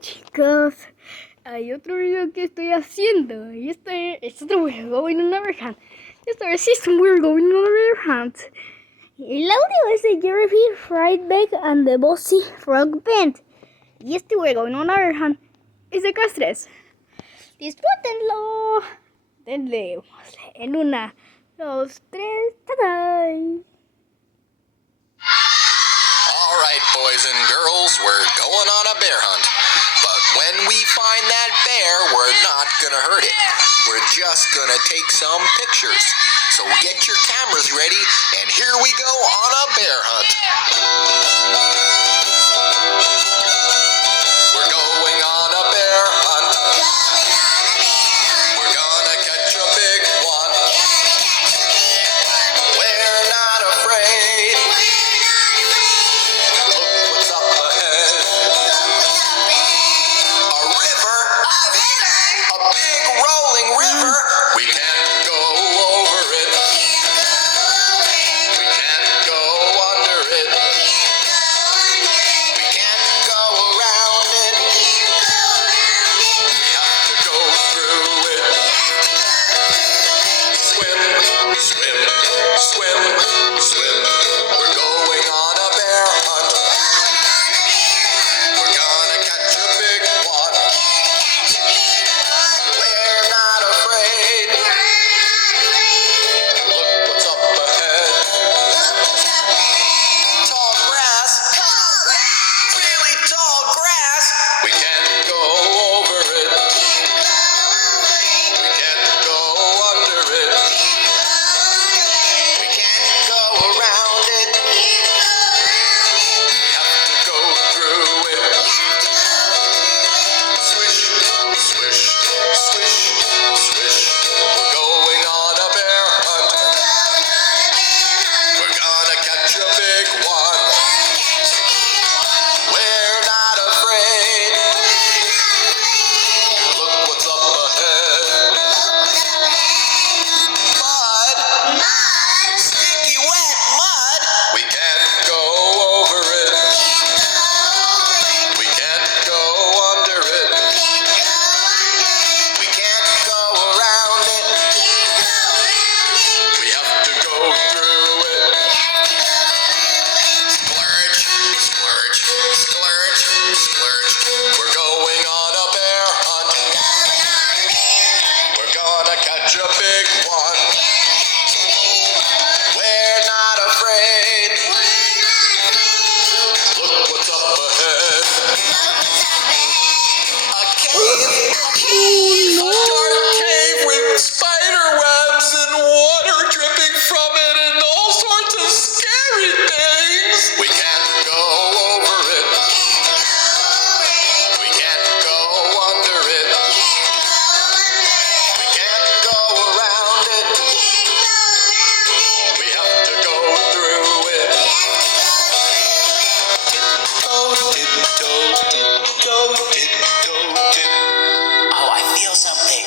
chicos, hay otro video que estoy haciendo y este es otro we're going on our hand. Esta vez sí es un we're going on our hand. El audio es de JERREFY, FRIEDBERG and the BOSSY Frog Band. Y este we're going on our hand es de Castres. Disfrútenlo. Denle en 1, 2, 3, ¡tada! Alright, boys and girls, we're going on a bear hunt. But when we find that bear, we're not gonna hurt it. We're just gonna take some pictures. So get your cameras ready, and here we go on a bear hunt. We're going on a bear hunt. We're gonna catch a big one. We're not afraid. Look what's up ahead. A river. A big rolling river. We can't go over it. We can't go under it. We can't go around it. We have to go through it. Swim, swim, swim, swim. We're going on a bear hunt. We're gonna catch a big one. We're not afraid. Look what's up ahead. Tall grass. Really tall grass. We can't go over it. We can't go under it. We can't go around it. We have to go through it. Swish, swish, swish, swish. We're going on a bear hunt. We're gonna catch a big one. We're not afraid. Look what's up ahead. Mud. Sticky wet mud. We can't go over it. We can't go under it. We can't go around it. We have to go through it. Splurge, splurge, splurge, splurge. We're going on a bear hunt. We're gonna catch a big one. We're not afraid. Look what's up ahead. A cave. A dark cave with spider webs and water dripping from it and all sorts of scary things. We can't go over it. We can't go under it. We can't go around it. We have to go through it. Tiptoe, tiptoe, tiptoe, tiptoe, tip. Oh, I feel something.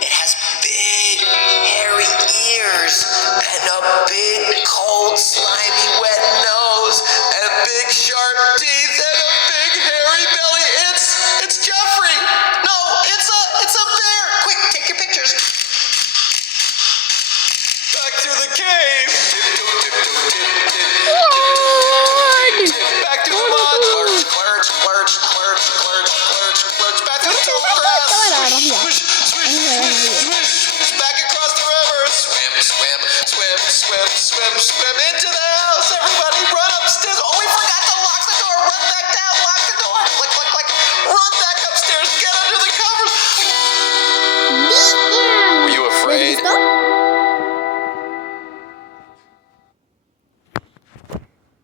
It has big, hairy ears and a big, cold, slimy, wet nose and big, sharp teeth and a big, hairy belly. It's Jeffrey. No, it's a bear. Quick, take your pictures. Back through the cave. Tiptoe, tiptoe, tip, tip, tip, tip, back to the mud. Splurge, splurge, splurge, splurge, splurge, splurge, splurge. Back to the tall grass. Swish, swish, swish, swish, swish, swish. Back across the river. Swim, swim, swim, swim, swim, swim into the house. Everybody run upstairs. Oh, we forgot to lock the door. Run back down, lock the door. Click, click, click. Run back upstairs. Get under the covers. Were you afraid?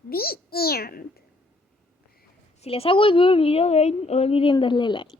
The end. Si les ha gustado el video de hoy, no olviden darle like.